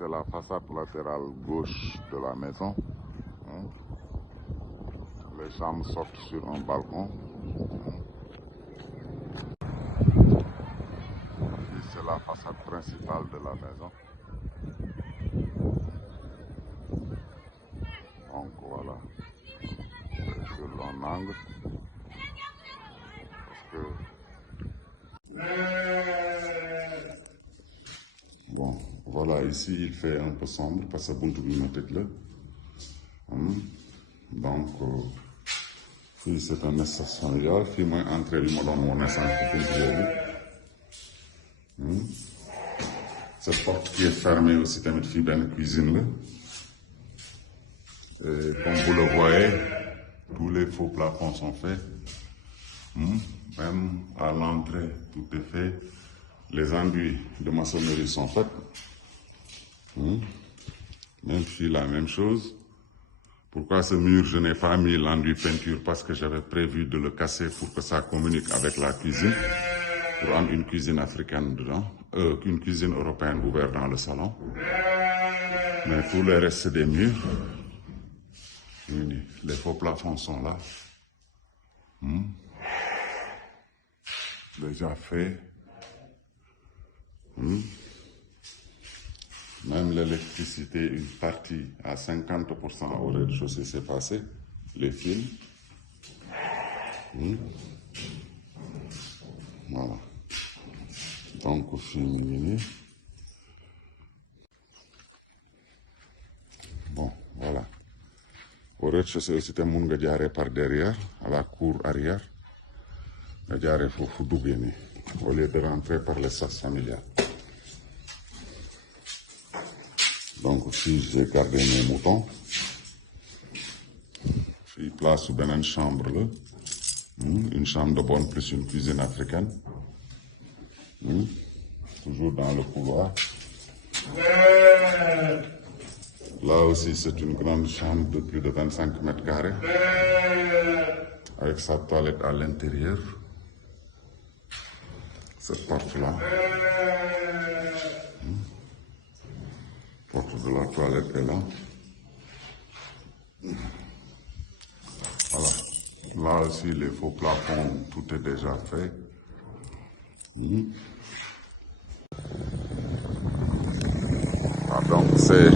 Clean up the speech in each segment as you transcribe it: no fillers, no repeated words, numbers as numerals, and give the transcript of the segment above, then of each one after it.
c'est la façade latérale gauche de la maison. Les chambres sortent sur un balcon. Ici, c'est la façade principale de la maison. Donc voilà, c'est sur l'un angle. Bon, voilà, ici il fait un peu sombre parce que buntu bi ma tëj la. Donc, fii c'est un espace familial. Fii mooy entrée bi ma doon wone sànq buntu boobu. Cette porte qui est fermée aussi tamit fii benn cuisine la. Et comme vous le voyez, tous les faux plafonds sont faits. Même à l'entrée, tout est fait. Les enduits de maçonnerie sont faits. Même ici, la même chose. Pourquoi ce mur, je n'ai pas mis l'enduit peinture? Parce que j'avais prévu de le casser pour que ça communique avec la cuisine. Pour avoir une cuisine africaine dedans. Une cuisine européenne ouverte dans le salon. Mais tout le reste, c'est des murs. Les faux plafonds sont là. Déjà fait. Même l'électricité, une partie à 50% au rez-de-chaussée s'est passé. Les fils. Voilà. Donc, fini. Bon, voilà. Au rez-de-chaussée aussi, tu peux par derrière, à la cour arrière. Tu peux au lieu de rentrer par l'espace familial. Donc, ici, j'ai gardé mes moutons. J'ai place sous une chambre là. Une chambre de bonne plus une cuisine africaine. Toujours dans le couloir. Là aussi, c'est une grande chambre de plus de 25 mètres carrés. Avec sa toilette à l'intérieur. Cette porte-là. Porte de la toilette est là. Voilà. Là aussi, les faux plafonds, tout est déjà fait. Ah, donc, c'est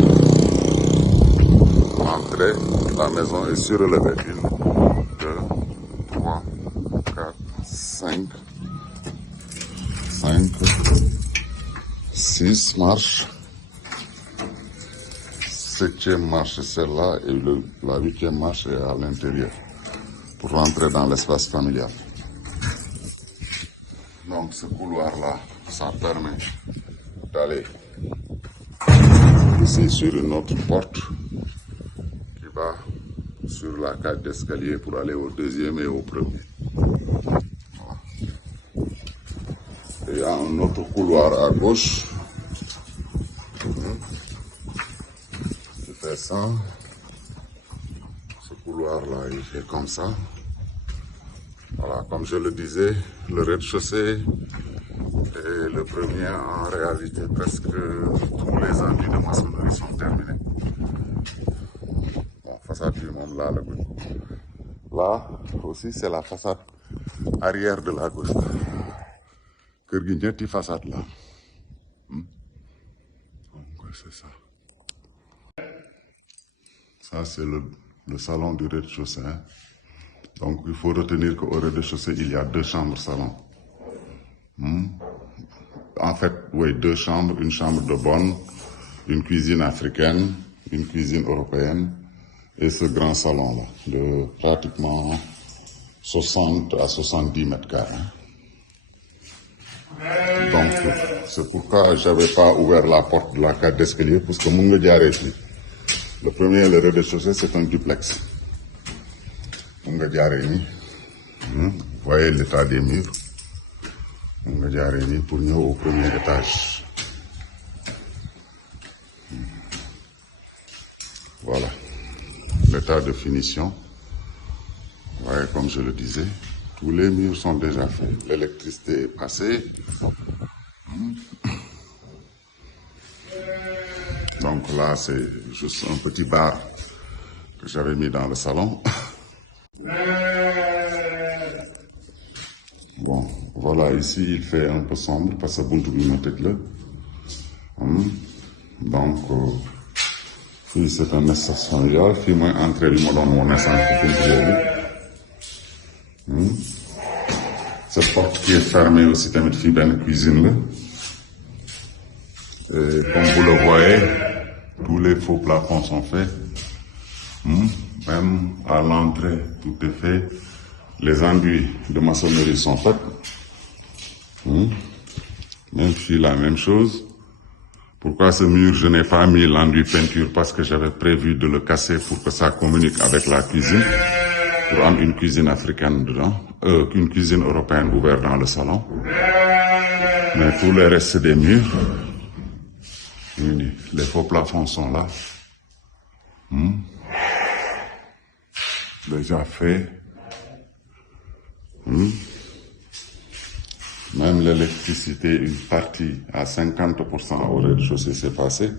l'entrée. La maison est surélevée. 1, 2, 3, 4, 5, 6 marches. 7e marche, celle-là, et la 8e marche est à l'intérieur, pour rentrer dans l'espace familial. Donc ce couloir-là, ça permet d'aller ici sur une autre porte qui va sur la cage d'escalier pour aller au 2e et au 1er. Voilà. Et il y a un autre couloir à gauche. Ça, ce couloir-là, il fait comme ça. Voilà, comme je le disais, le rez-de-chaussée est le premier en réalité. Presque tous les enduits de maçonnerie sont terminés. Bon, façade du monde là, là aussi, c'est la façade arrière de la gauche. Kër gi ñetti façade là. Donc, c'est ça. Ça, c'est le salon du rez-de-chaussée. Donc, il faut retenir qu'au rez-de-chaussée, il y a 2 chambres salon. En fait, oui, 2 chambres, une chambre de bonne, une cuisine africaine, une cuisine européenne, et ce grand salon-là, de pratiquement 60 à 70 mètres carrés. Donc, c'est pourquoi je n'avais pas ouvert la porte de la cage d'escalier, parce que mon gars ici. Le premier, le rez-de-chaussée, c'est un duplex. Vous voyez l'état des murs. Pour nous au premier étage. Voilà. L'état de finition. Vous voyez, comme je le disais, tous les murs sont déjà faits. L'électricité est passée. là, c'est juste un petit bar que j'avais mis dans le salon. Bon, voilà, ici, il fait un peu sombre parce que buntu bi ma tëj la. Donc, fii c'est un espace familial. Fii mooy entrée bi ma doon wone sànq buntu boobu. Cette porte qui est fermée aussi tamit fii benn cuisine la. Et comme vous le voyez, tous les faux plafonds sont faits. Même à l'entrée, tout est fait. Les enduits de maçonnerie sont faits. Même ici, la même chose. Pourquoi ce mur, je n'ai pas mis l'enduit peinture? Parce que j'avais prévu de le casser pour que ça communique avec la cuisine. Pour avoir une cuisine africaine dedans. Une cuisine européenne ouverte dans le salon. Mais tout le reste des murs, les faux plafonds sont là. Déjà fait. Même l'électricité, une partie à 50% au rez-de-chaussée s'est passée.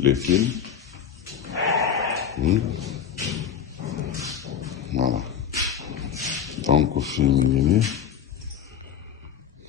Les fils. Voilà. Donc, au film,